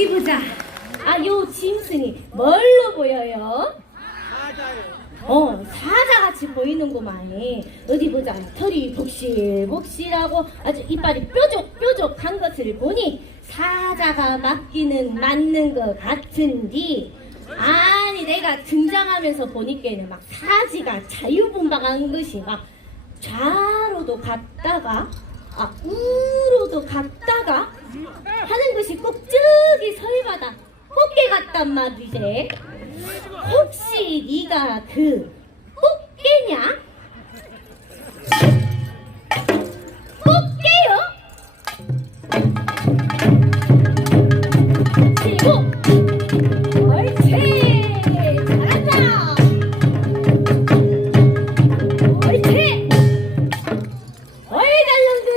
어디 보자. 아, 요 짐승이 뭘로 보여요? 어, 사자같이 보이는구만. 어디 보자. 털이 복실복실하고 아주 이빨이 뾰족뾰족한 것을 보니 사자가 맞기는 맞는 것 같은디. 아니, 내가 등장하면서 보니까는 막 사지가 자유분방한 것이 막 좌로도 갔다가 아, 우로도 갔다가 하는 것이 꼭 저기 서해바다 꽃게 같단 말이지. 혹시 네가 그 꽃게냐? 꽃게요? 그리고 옳지 잘한다 옳지 어이 달랑들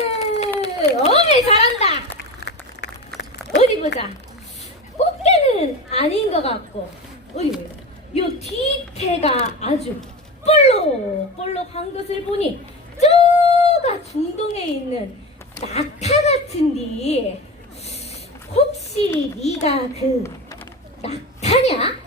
어메 잘한다 어디 보자 꽃게는 아닌 것 같고 뒤태가 아주 볼록볼록한 것을 보니 저가 중동에 있는 낙타 같은디 혹시 네가 그 낙타냐?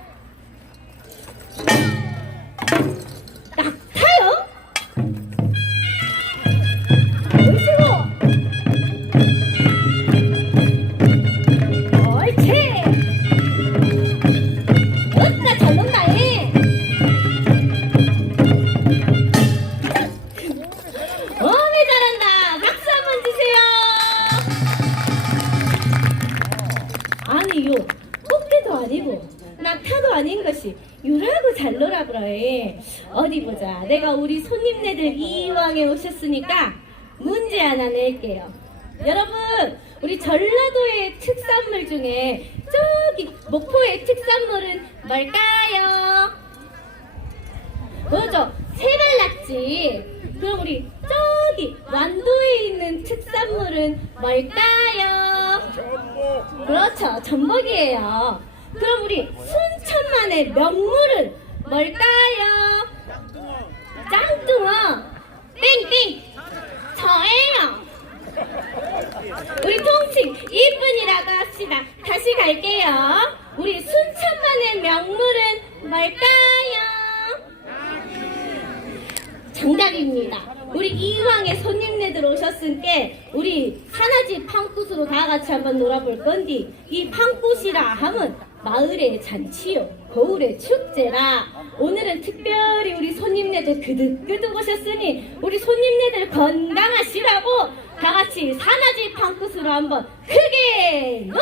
아니 요 꽃게도 아니고 낙타도 아닌 것이 유라고 잘 놀아보라 해 어디 보자 내가 우리 손님네들 이왕에 오셨으니까 문제 하나 낼게요 여러분 우리 전라도의 특산물 중에 저기 목포의 특산물은 뭘까요? 그죠? 세발낙지. 그럼 우리 저기 있는 특산물은 뭘까요? 그렇죠. 전복이에요. 그럼 우리 순천만의 명물은 뭘까요? 짱뚱어. 땡땡. 저예요. 우리 통칭 이쁜이라고 합시다. 다시 갈게요. 우리 순천만의 명물은 뭘까요? 정답입니다. 우리 이왕에 손님 네들 오셨으니까 우리 산화지 팡굿으로 다 같이 한번 놀아볼 건디 이 팡굿이라 하면 마을의 잔치요 겨울의 축제라. 오늘은 특별히 우리 손님네들 그득그득 오셨으니 우리 손님네들 건강하시라고 다 같이 산화지 팡굿으로 한번 크게 놀